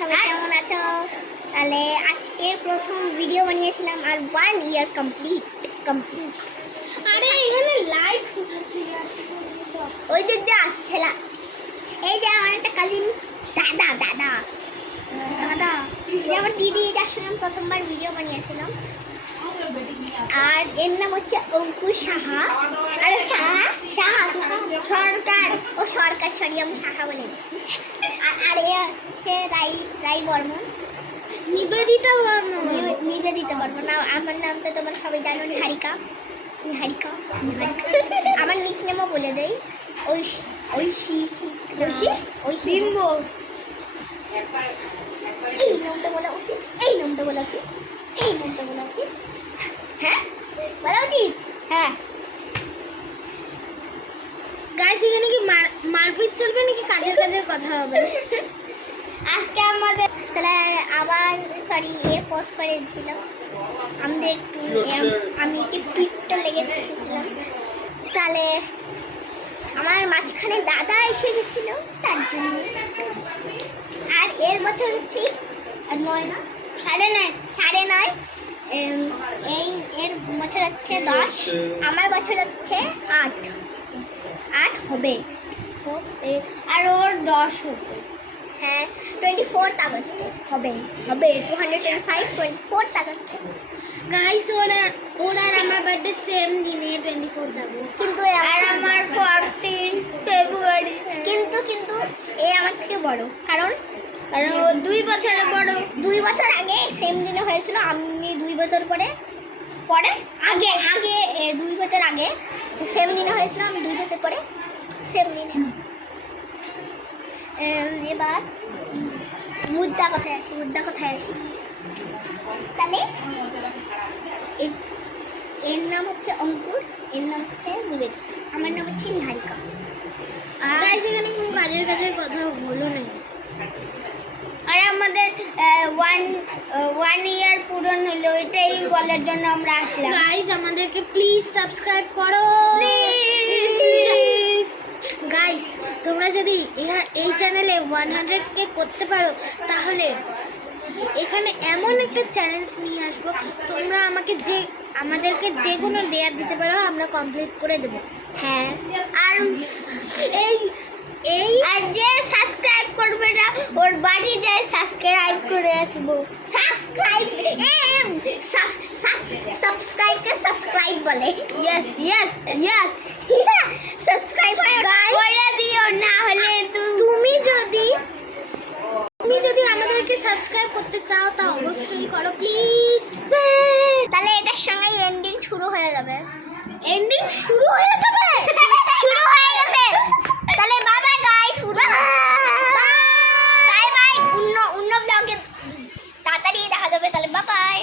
সবাই কেমন আছো? তাহলে আজকে প্রথম ভিডিও বানিয়েছিলাম আর 1 ইয়ার কমপ্লিট। আরে এখানে লাইট ওই দিক দিয়ে আসছে না। এই যে আমার একটা কাজিন দাদা আমার দিদি, যার সঙ্গে আমি প্রথমবার ভিডিও বানিয়েছিলাম। আর এর নাম হচ্ছে অঙ্কুর সাহা। আরে সাহা সরকার সরি, আমি সাহা বলে। আর এ হচ্ছে রাই বর্মন, নিবেদিতা বর্মন। আমার নাম তো তোমরা সবাই জানো, নিহারিকা। আমার নিকনেমও বলে দেই, ঐশী। এই নামটা বলা উচিত। হ্যাঁ বলা উচিত। হ্যাঁ গাইস, এখানে কি মারপিট চলবে নাকি কাজের কথা হবে? আজকে আমাদের তাহলে আবার পোস্ট করেছিল আমাদের আমি একটু পিঠটা লেগে গেছিলাম। তাহলে আমার মাঝখানে দাদা এসে গেছিল তার জন্য। আর এর বছর হচ্ছে 9 না 9.5। এর বছর হচ্ছে 10, আমার বছর হচ্ছে 8 হবে। আর ওর 10 হবে। হ্যাঁ 24 আগস্টে হবে 225 24 আগস্টে। গাইস ওর আর আমার বার্থডে সেম দিনে 24 আগস্ট, কিন্তু আর আমার 14 ফেব্রুয়ারি। কিন্তু এ আমার থেকে বড়, কারণ ও 2 বছরের বড়। 2 বছর আগে সেম দিনে হয়েছিল, আমি 2 বছর আগে 2 বছর আগে সেম দিনে হয়েছিল, আমি 2 বছর পরে সেম দিনে। এবার মুদ্রা কথায় আসি। তাহলে এর নাম হচ্ছে অঙ্কুর, এর নাম হচ্ছে নিবেদিতা, আমার নাম হচ্ছে নিহারিকা। গাইস, এখানে কোনো কাজের কথা হলো না। আর আমাদের 1 ইয়ার পূরণ হলো, এটাই বলার জন্য আমরা আসলাম। গাইস, আমাদেরকে প্লিজ সাবস্ক্রাইব করো প্লিজ। গাইস, তোমরা যদি এই চ্যানেলে 100K করতে পারো, তাহলে এখানে এমন একটা চ্যালেঞ্জ নিয়ে আসবো, তোমরা আমাদেরকে যে কোনো লেয়ার দিতে পারো, আমরা কমপ্লিট করে দেবো। হ্যাঁ, আর আর যে সাবস্ক্রাইব করবে না, ওর বাড়ি যায় সাবস্ক্রাইব করে আসবো। সাবস্ক্রাইব বলে। ইয়েস সাবস্ক্রাইব করে দিও, না হলে তুমি যদি আমাদেরকে সাবস্ক্রাইব করতে চাও তা অবশ্যই করো প্লিজ। তাহলে এটার সঙ্গে এন্ডিং শুরু হয়ে যাবে। শুরু হয়ে গেছে। তাহলে বাই বাই গাইস, বাই অন্য ব্লগে তাড়াতাড়ি দেখা যাবে। তাহলে বাই বাই।